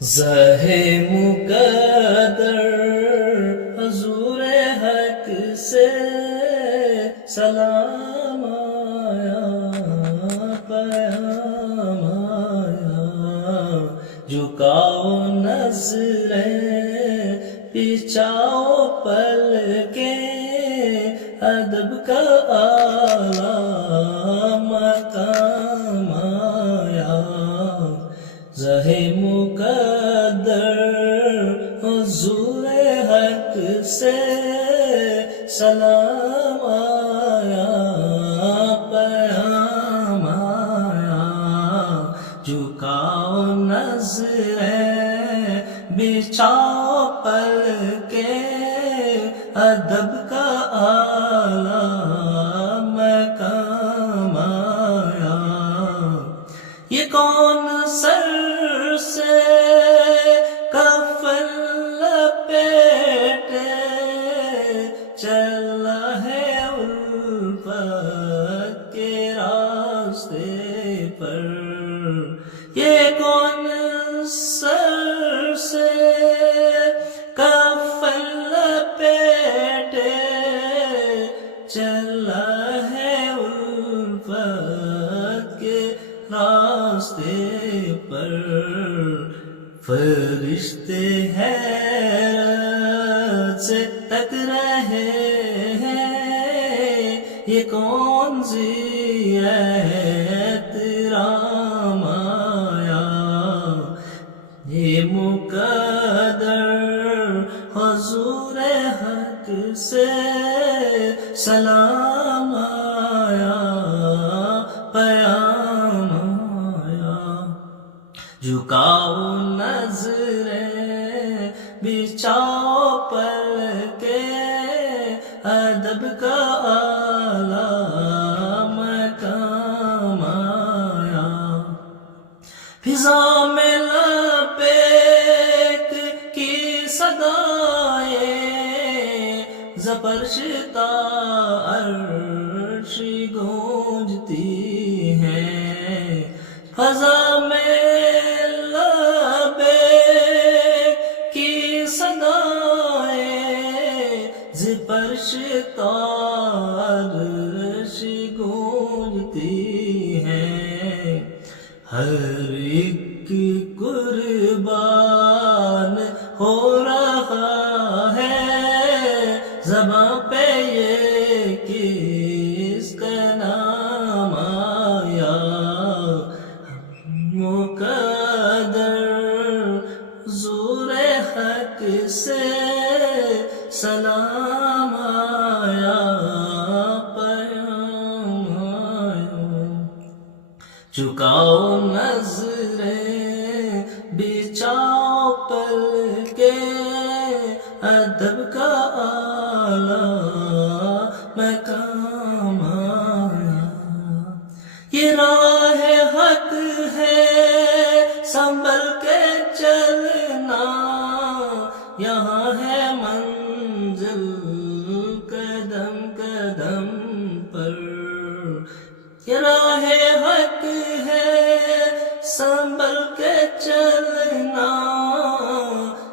زہ مقدر حضور حق سے سلام آیا، پیام آیا، جھکاؤ نظریں پچھاؤ پلکیں، ادب کا اعلیٰ مقام آیا۔ زہ مقدر حضور حق سے سلام آیا، پیام آیا، جھکاؤ نظریں بچھاؤ پلکیں، ادب کا اعلیٰ مقام آیا۔ یہ کون سر سے کفن لپیٹے چلا ہے الفت کے راستے پر؟ یہ کون سر سے کفن لپیٹے چلا ہے الفت کے راستے پر؟ فرشتے حیرت سے تک رہے ہیں، یہ کون سی احترام آیا؟ یہ مقدر حضور حق سے سلام آیا، پیام آیا، جھکاؤ نظریں بچھاؤ پلکیں، ادب کا اعلیٰ مقام آیا۔ فضا میں لبیک کی صدائیں زبرشتا عرش گونجتی ہیں، فضا میں زبرشتا عرش گونجتی ہیں، ہر ایک قربان ہو رہا ہے، زباں پہ یہ کس کا نام آیا؟ مقدر حضور حق سے سلام آیا، پیام آیا، جھکاؤ نظریں بچھاؤ پلکیں، ادب کا اعلیٰ مقام آیا۔ یہ راہ حق ہے سنبھل کے چلنا، یہاں ہے منزل قدم قدم پر۔ یہ راہ حق ہے سنبھل کے چلنا،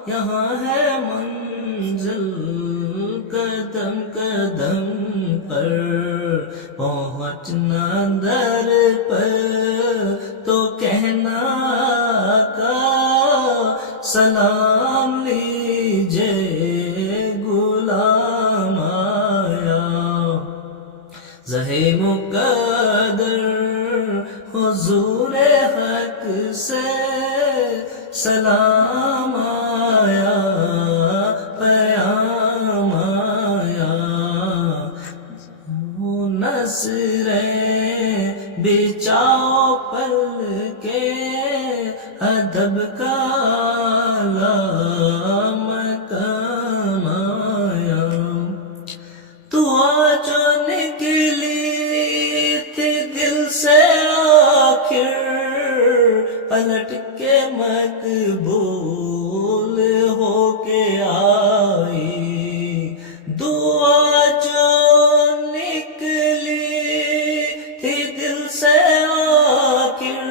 یہاں ہے منزل قدم قدم پر۔ پہنچنا در پر تو کہنا کا سلام لیجے غلام آیا۔ زہ مقدر حضور حق سے سلام آیا، پیام آیا، نظریں بچھاؤ پلکیں، ادب کا اعلیٰ مقام آیا۔ تو جو نکلی تھی دل سے آخر، پلٹ کے مقبول ہو کے آئی، دعا جو نکلی تھی دل سے آخر،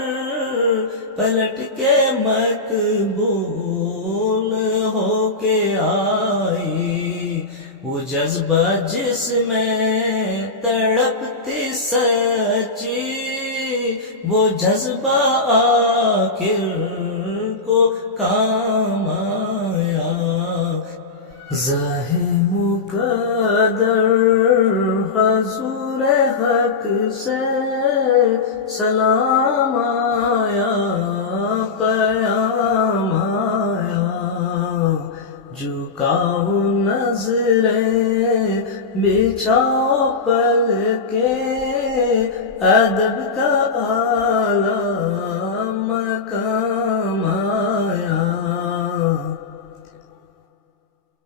پلٹ کے مقبول قبول ہو کے آئی، وہ جذبہ جس میں تڑپتی سچی، وہ جذبہ آخر کو کام آیا۔ زاہ مقدر حضور حق سے سلام آیا، پیام آیا، جھکاؤ نظریں بچھاؤ پل کے ادب کا